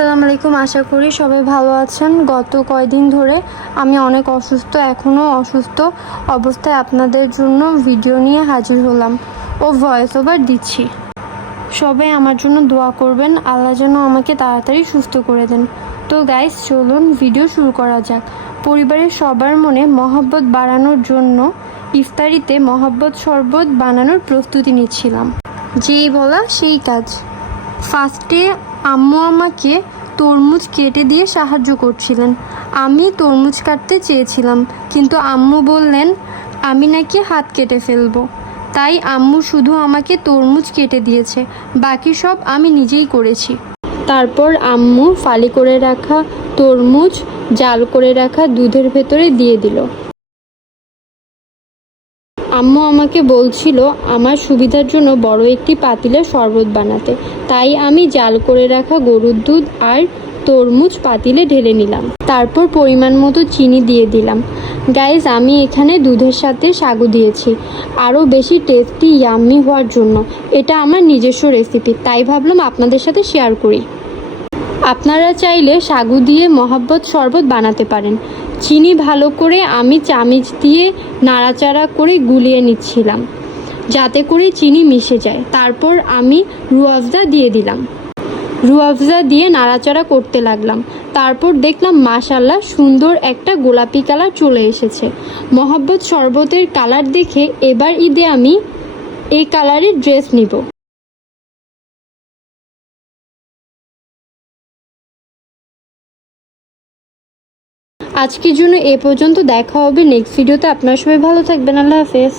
আসসালামু আলাইকুম। আশা করি সবাই ভালো আছেন। গত কয়েকদিন ধরে আমি অনেক অসুস্থ, এখনও অসুস্থ অবস্থায় আপনাদের জন্য ভিডিও নিয়ে হাজির হলাম ও ভয়েস ওভার দিচ্ছি। সবাই আমার জন্য দোয়া করবেন, আল্লাহ যেন আমাকে তাড়াতাড়ি সুস্থ করে দেন। তো গাইস, চলুন ভিডিও শুরু করা যাক। পরিবারের সবার মনে মহব্বত বাড়ানোর জন্য ইফতারিতে মহব্বত শরবত বানানোর প্রস্তুতি নিচ্ছিলাম। যেই বলা সেই কাজ। ফার্স্টে আম্মু আমাকে তরমুজ কেটে দিয়ে সাহায্য করছিলেন। আমি তরমুজ কাটতে চেয়েছিলাম, কিন্তু আম্মু বললেন আমি নাকি হাত কেটে ফেলবো। তাই আম্মু শুধু আমাকে তরমুজ কেটে দিয়েছে, বাকি সব আমি নিজেই করেছি। তারপর আম্মু ফালি করে রাখা তরমুজ জাল করে রাখা দুধের ভেতরে দিয়ে দিল। আম্মু আমাকে বলছিল আমার সুবিধার জন্য বড় একটি পাতিলে শরবত বানাতে, তাই আমি জাল করে রাখা গরুর দুধ আর তরমুজ পাতিলে ঢেলে নিলাম। তারপর পরিমাণ মতো চিনি দিয়ে দিলাম। গাইজ, আমি এখানে দুধের সাথে সাগু দিয়েছি আরও বেশি টেস্টি ইয়াম্মি হওয়ার জন্য। এটা আমার নিজস্ব রেসিপি, তাই ভাবলাম আপনাদের সাথে শেয়ার করি। আপনারা চাইলে সাগু দিয়ে মহব্বত শরবত বানাতে পারেন। চিনি ভালো করে আমি চামচ দিয়ে নাড়াচাড়া করে গুলিয়ে নিচ্ছিলাম, যাতে করে চিনি মিশে যায়। তারপর আমি রুয়াবজা দিয়ে দিলাম। রুয়াবজা দিয়ে নাড়াচাড়া করতে লাগলাম। তারপর দেখলাম মাশাল্লাহ সুন্দর একটা গোলাপি কালার চলে এসেছে। মহব্বত শরবতের কালার দেখে এবার ঈদে আমি এই কালারের ড্রেস নিব। আজকের জন্য এ পর্যন্ত। দেখা হবে নেক্সট ভিডিওতে। আপনারা সবাই ভালো থাকবেন। আল্লাহ হাফেজ।